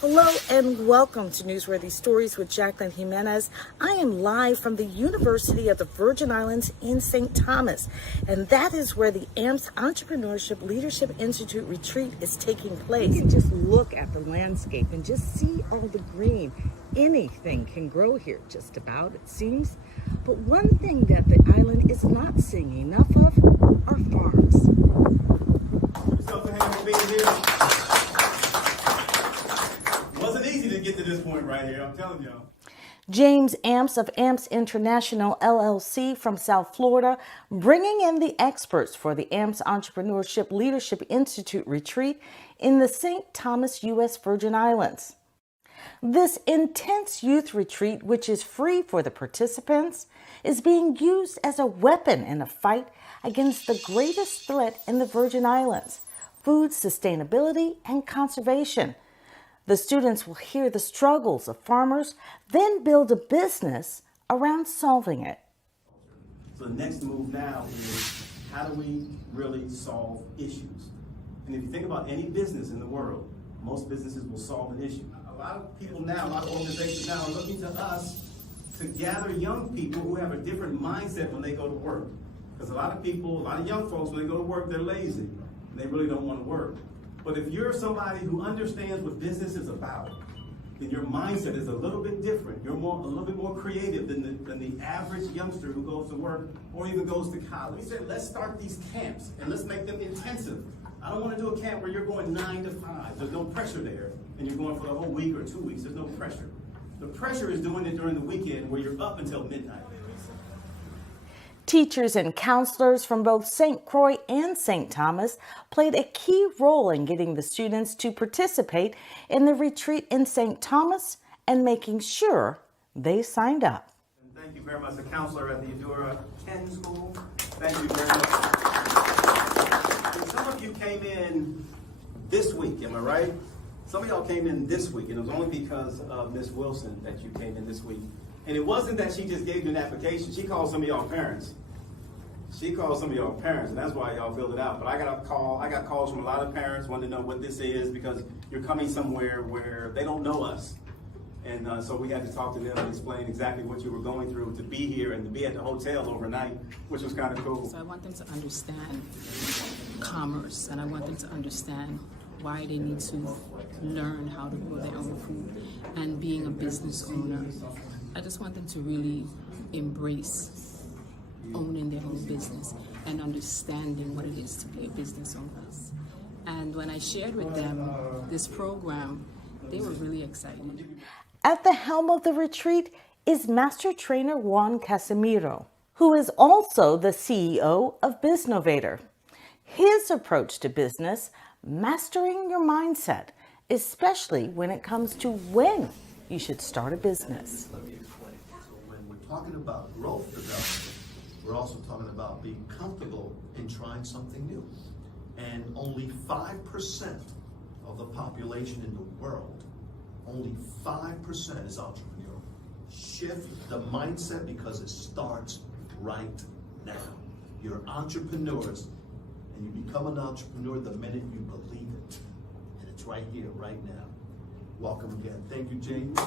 Hello and welcome to Newsworthy Stories with Jacqueline Jimenez. I am live from the University of the Virgin Islands in St. Thomas, and that is where the AMPS Entrepreneurship Leadership Institute retreat is taking place. You can just look at the landscape and just see all the green. Anything can grow here, just about, it seems. But one thing that the island is not seeing enough of are farms. Wasn't easy to get to this point right here, I'm telling y'all. James Amps of Amps International LLC from South Florida, bringing in the experts for the Amps Entrepreneurship Leadership Institute retreat in the St. Thomas, U.S. Virgin Islands. This intense youth retreat, which is free for the participants, is being used as a weapon in a fight against the greatest threat in the Virgin Islands: food sustainability and conservation. The students will hear the struggles of farmers, then build a business around solving it. So the next move now is, how do we really solve issues? And if you think about any business in the world, most businesses will solve an issue. A lot of people now, a lot of organizations now are looking to us to gather young people who have a different mindset when they go to work. Because a lot of people, a lot of young folks, when they go to work, they're lazy. And they really don't want to work. But if you're somebody who understands what business is about, then your mindset is a little bit different. You're a little bit more creative than the average youngster who goes to work or even goes to college. We said, let's start these camps and let's make them intensive. I don't want to do a camp where you're going 9 to 5. There's no pressure there. And you're going for the whole week or 2 weeks. There's no pressure. The pressure is doing it during the weekend where you're up until midnight. Teachers and counselors from both St. Croix and St. Thomas played a key role in getting the students to participate in the retreat in St. Thomas and making sure they signed up. And thank you very much, the counselor at the Eudora Ken School. Thank you very much. And some of you came in this week, am I right? Some of y'all came in this week, and it was only because of Miss Wilson that you came in this week. And it wasn't that she just gave you an application. She called some of y'all parents. She called some of y'all parents, and that's why y'all filled it out. But I got calls from a lot of parents wanting to know what this is, because you're coming somewhere where they don't know us. And so we had to talk to them and explain exactly what you were going through to be here and to be at the hotel overnight, which was kind of cool. So I want them to understand commerce, and I want them to understand why they need to learn how to grow their own food and being a business owner. I just want them to really embrace owning their own business and understanding what it is to be a business owner. And when I shared with them this program, they were really excited. At the helm of the retreat is Master Trainer Juan Casimiro, who is also the CEO of BizNovator. His approach to business: mastering your mindset, especially when it comes to when you should start a business. Let me explain. So when we're talking about growth development, we're also talking about being comfortable in trying something new. And only 5% of the population in the world, only 5% is entrepreneurial. Shift the mindset, because it starts right now. You're entrepreneurs, and you become an entrepreneur the minute you believe it. And it's right here, right now. Welcome again. Thank you, James.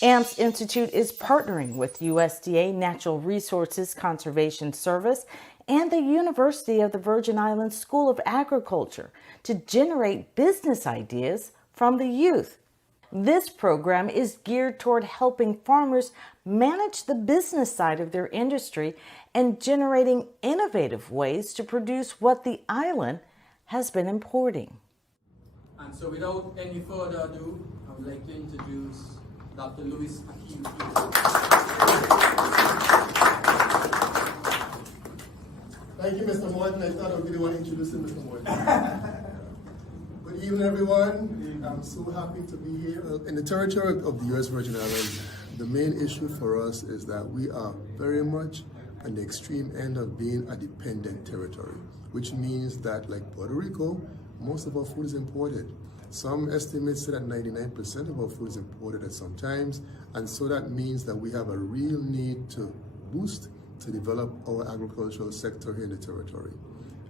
AMPS Institute is partnering with USDA Natural Resources Conservation Service and the University of the Virgin Islands School of Agriculture to generate business ideas from the youth. This program is geared toward helping farmers manage the business side of their industry and generating innovative ways to produce what the island has been importing. And so without any further ado, I would like to introduce Dr. Louis Hakeem. Thank you, Mr. Morton. I thought I would be the one introducing Mr. Morton. Good evening, everyone. I'm so happy to be here. In the territory of the U.S. Virgin Islands, the main issue for us is that we are very much on the extreme end of being a dependent territory, which means that, like Puerto Rico, most of our food is imported. Some estimates say that 99% of our food is imported at some times, and so that means that we have a real need to boost, to develop our agricultural sector here in the territory.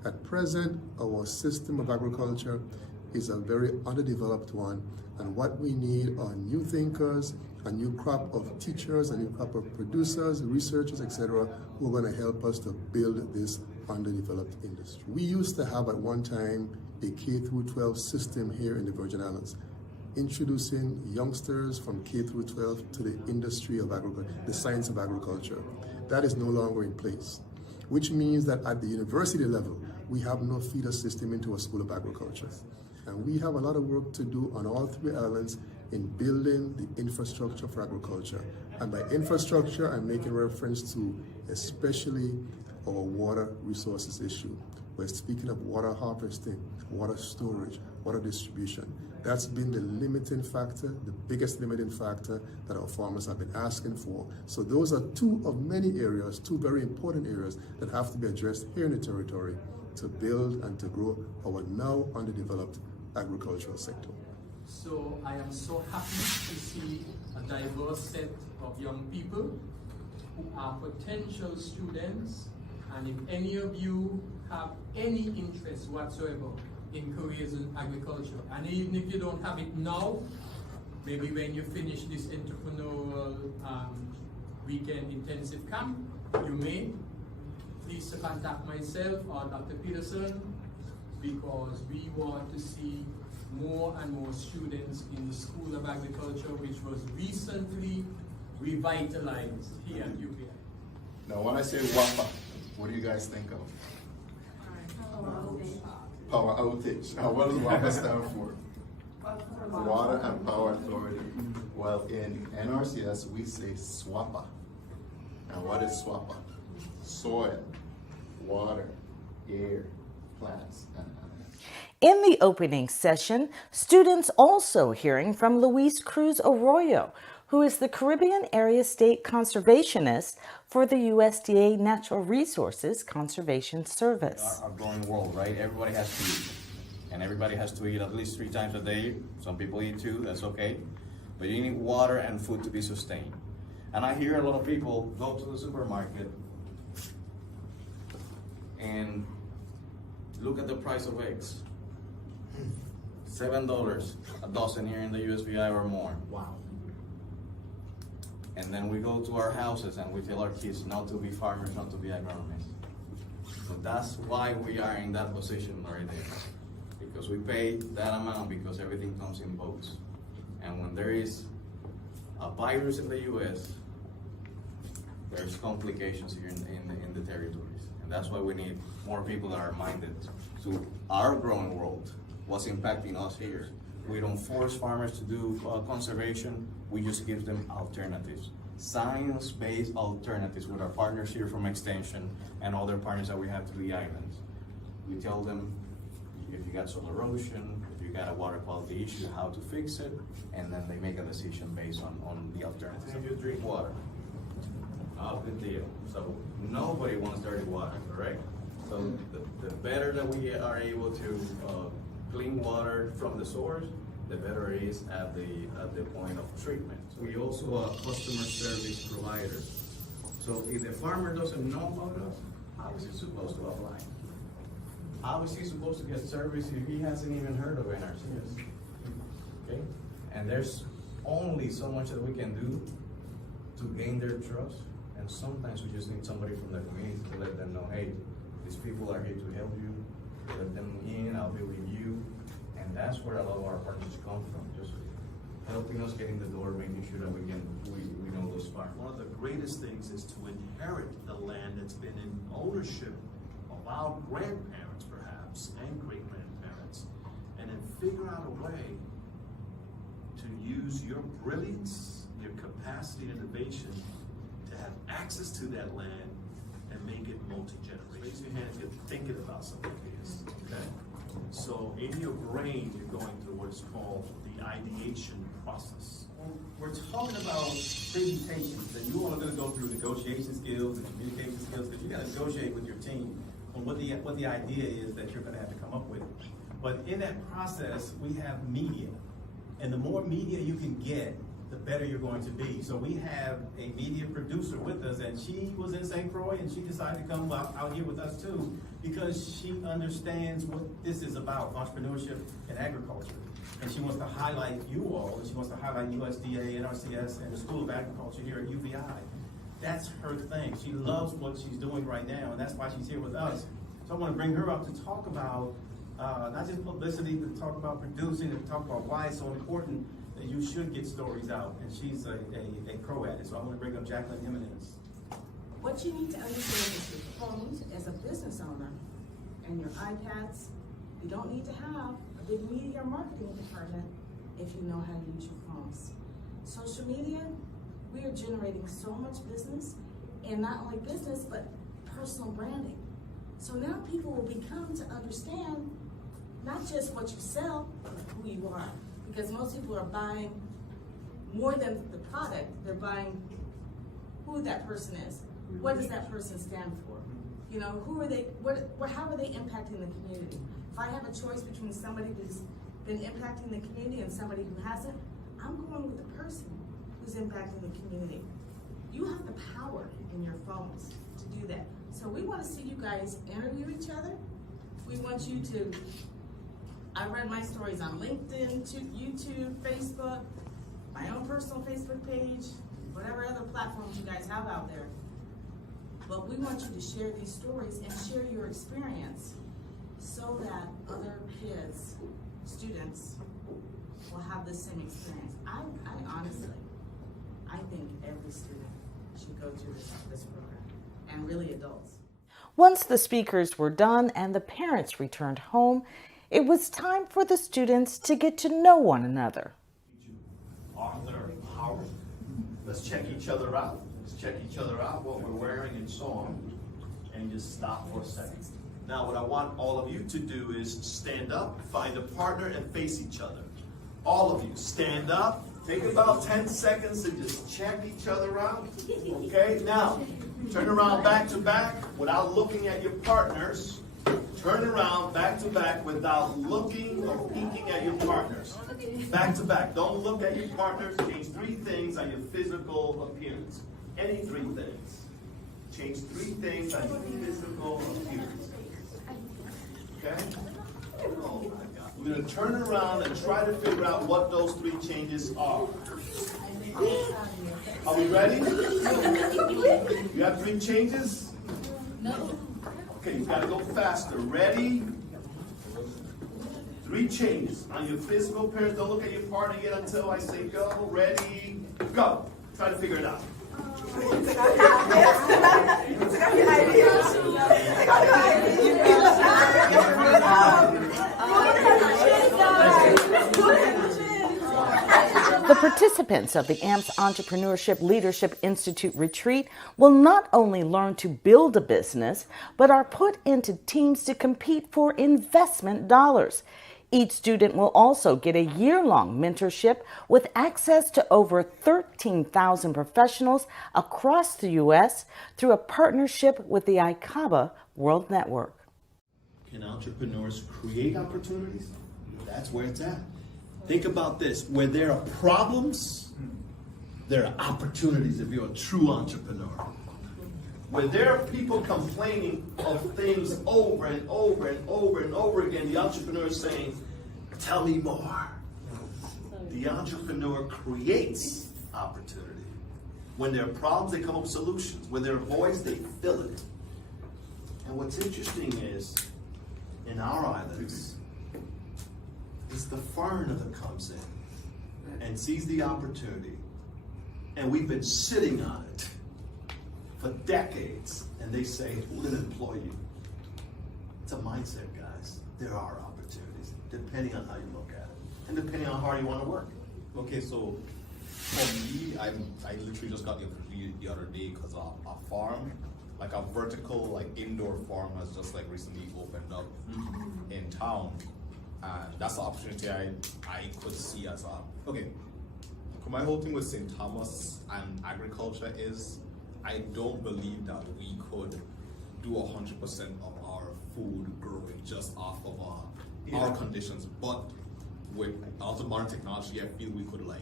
At present, our system of agriculture is a very underdeveloped one. And what we need are new thinkers, a new crop of teachers, a new crop of producers, researchers, etc., who are going to help us to build this underdeveloped industry. We used to have at one time a K-12 system here in the Virgin Islands, introducing youngsters from K-12 to the industry of agriculture, the science of agriculture. That is no longer in place, which means that at the university level, we have no feeder system into a school of agriculture. And we have a lot of work to do on all three islands in building the infrastructure for agriculture. And by infrastructure, I'm making reference to especially our water resources issue. We're speaking of water harvesting, water storage, water distribution. That's been the limiting factor, the biggest limiting factor that our farmers have been asking for. So those are two of many areas, two very important areas that have to be addressed here in the territory to build and to grow our now underdeveloped agricultural sector. So I am so happy to see a diverse set of young people who are potential students, and if any of you have any interest whatsoever in careers in agriculture, and even if you don't have it now, maybe when you finish this entrepreneurial weekend intensive camp, you may, please contact myself or Dr. Peterson, because we want to see more and more students in the School of Agriculture, which was recently revitalized here at UPI. Now, when I say WAPA, what do you guys think of? Power outage. Now, what does WAPA stand for? Water and Power Authority. Well, in NRCS, we say SWAPA. Now, what is SWAPA? Soil, water, air, plants, and animals. In the opening session, students also hearing from Luis Cruz Arroyo, who is the Caribbean Area State Conservationist for the USDA Natural Resources Conservation Service. Our growing world, right? Everybody has to eat. And everybody has to eat at least 3 times a day. Some people eat 2, that's okay. But you need water and food to be sustained. And I hear a lot of people go to the supermarket and look at the price of eggs. $7 a dozen here in the USVI or more. Wow. And then we go to our houses and we tell our kids not to be farmers, not to be agronomists. So that's why we are in that position right there. Because we pay that amount because everything comes in boats. And when there is a virus in the US, there's complications here in the territories. And that's why we need more people that are minded to our growing world, what's impacting us here. We don't force farmers to do conservation, we just give them alternatives. Science-based alternatives with our partners here from Extension and other partners that we have through the islands. We tell them if you got soil erosion, if you got a water quality issue, how to fix it, and then they make a decision based on the alternatives. And you drink water. Oh, good deal. So nobody wants dirty water, correct? So the better that we are able to clean water from the source, the better it is at the point of treatment. We also are customer service providers. So if the farmer doesn't know about us, how is he supposed to apply? How is he supposed to get service if he hasn't even heard of NRCS? Okay? And there's only so much that we can do to gain their trust. And sometimes we just need somebody from the community to let them know, hey, these people are here to help you. Let them in, I'll be with you. And that's where a lot of our partners come from, just helping us get in the door, making sure that we know those farmers. One of the greatest things is to inherit the land that's been in ownership of our grandparents, perhaps, and great-grandparents, and then figure out a way to use your brilliance, your capacity and innovation to have access to that land and make it multi-generational. Raise your hand if you're thinking about something like this, okay? So in your brain, you're going through what is called the ideation process. We're talking about presentations, and you all are going to go through negotiation skills and communication skills, because you got to negotiate with your team on what the idea is that you're going to have to come up with. But in that process, we have media, and the more media you can get the better you're going to be. So we have a media producer with us, and she was in St. Croix, and she decided to come out here with us too, because she understands what this is about, entrepreneurship and agriculture. And she wants to highlight you all, and she wants to highlight USDA, NRCS, and the School of Agriculture here at UVI. That's her thing. She loves what she's doing right now, and that's why she's here with us. So I want to bring her up to talk about not just publicity, but talk about producing and talk about why it's so important that you should get stories out. And she's a pro at it. So I want to bring up Jacqueline Jimenez. What you need to understand is your phones as a business owner and your iPads. You don't need to have a big media marketing department if you know how to use your phones. Social media, we are generating so much business, and not only business, but personal branding. So now people will become to understand not just what you sell, but who you are. Because most people are buying more than the product, they're buying who that person is. What does that person stand for? You know, who are they, how are they impacting the community? If I have a choice between somebody who's been impacting the community and somebody who hasn't, I'm going with the person who's impacting the community. You have the power in your phones to do that. So we want to see you guys interview each other. We want you to, I run my stories on LinkedIn, YouTube, Facebook, my own personal Facebook page, whatever other platforms you guys have out there. But we want you to share these stories and share your experience so that other kids, students, will have the same experience. I honestly, I think every student should go through this program, and really adults. Once the speakers were done and the parents returned home, it was time for the students to get to know one another. Arthur Howard. Let's check each other out. Let's check each other out, what we're wearing and so on. And just stop for a second. Now what I want all of you to do is stand up, find a partner, and face each other. All of you, stand up. Take about 10 seconds to just check each other out. Okay, now, turn around back to back without looking at your partners. Turn around back to back without looking or peeking at your partners. Back to back. Don't look at your partners. Change 3 things on your physical appearance. Any 3 things. Change 3 things on your physical appearance. Okay? Oh my God. We're going to turn around and try to figure out what those 3 changes are. Are we ready? You have 3 changes? No. Okay, you got to go faster. Ready? 3 changes on your physical appearance. Don't look at your partner yet until I say go. Ready? Go. Try to figure it out. The participants of the AMPS Entrepreneurship Leadership Institute retreat will not only learn to build a business, but are put into teams to compete for investment dollars. Each student will also get a year-long mentorship with access to over 13,000 professionals across the U.S. through a partnership with the ICABA World Network. Can entrepreneurs create opportunities? That's where it's at. Think about this. Where there are problems, there are opportunities if you're a true entrepreneur. Where there are people complaining of things over and over and over and over again, the entrepreneur is saying, tell me more. The entrepreneur creates opportunity. When there are problems, they come up with solutions. When there are voids, they fill it. And what's interesting is, in our islands, it's the foreigner that comes in and sees the opportunity. And we've been sitting on it for decades, and they say, we're going to employ you. It's a mindset, guys. There are opportunities, depending on how you look at it, and depending on how hard you want to work. Okay, so for me, I literally just got the opportunity the other day because a farm, like a vertical, like indoor farm, has just like recently opened up in town, and that's the opportunity I could see as a, okay, my whole thing with St. Thomas and agriculture is, I don't believe that we could do 100% of our food growing just off of our conditions. But with also modern technology, I feel we could like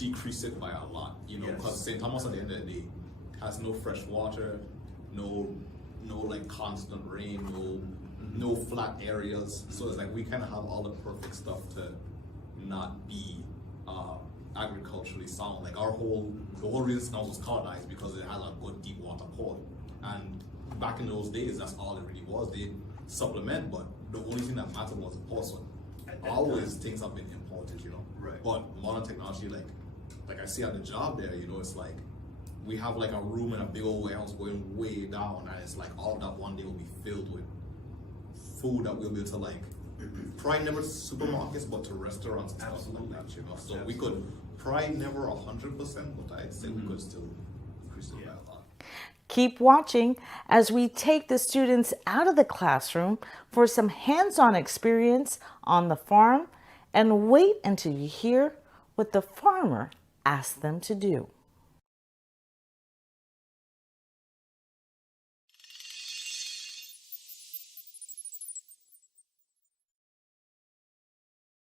decrease it by a lot, you know, because St. Thomas at the end of the day has no fresh water, no like constant rain, no flat areas. So it's like we kind of have all the perfect stuff to not be agriculturally sound. Like the whole reason Snows was colonized because it has a good deep water port. And back in those days, that's all it really was. They supplement, but the only thing that mattered was the port. So always things have been imported, you know. Right. But modern technology, like I see at the job there, you know, it's like we have like a room in a big old warehouse going way down, and it's like all of that one day will be filled with food that we'll be able to like probably never to supermarkets, but to restaurants and stuff like that, you know. So we could probably never 100%, but I'd say we could still increase it by a lot. Keep watching as we take the students out of the classroom for some hands-on experience on the farm, and wait until you hear what the farmer asked them to do.